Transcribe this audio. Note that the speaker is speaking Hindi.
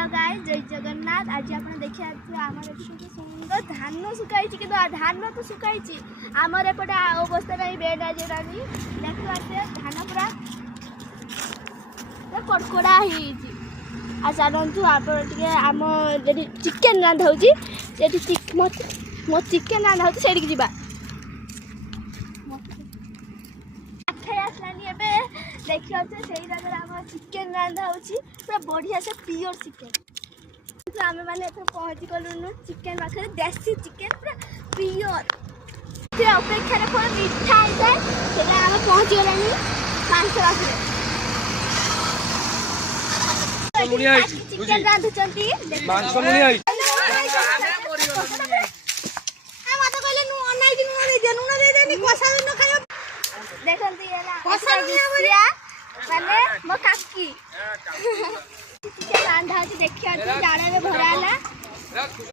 हेलो गाइस जय जगन्नाथ। आज आप देखिए आमर ये सुंदर धान सुखाई कि धान तो सुखाई आमर एपटे अवस्था नहीं बेड आज देख धान पूरा कड़कड़ा आ चलतु आप आम चिकेन रांधा मो चिकेन रांधा से जा देखिए से जगह चिकेन रांधा पूरा बढ़िया से प्योर चिकेन आम मैंने पहुँची गलुन चिकेन पाखे देसी चिकेन पूरा प्योर अपेक्षा कौन मीठा होता है आम पहुँची गलानी 500 पाखे चिकेन रांधुंट देखते माने मो काकी रांधा देखिए जाड़े भरा है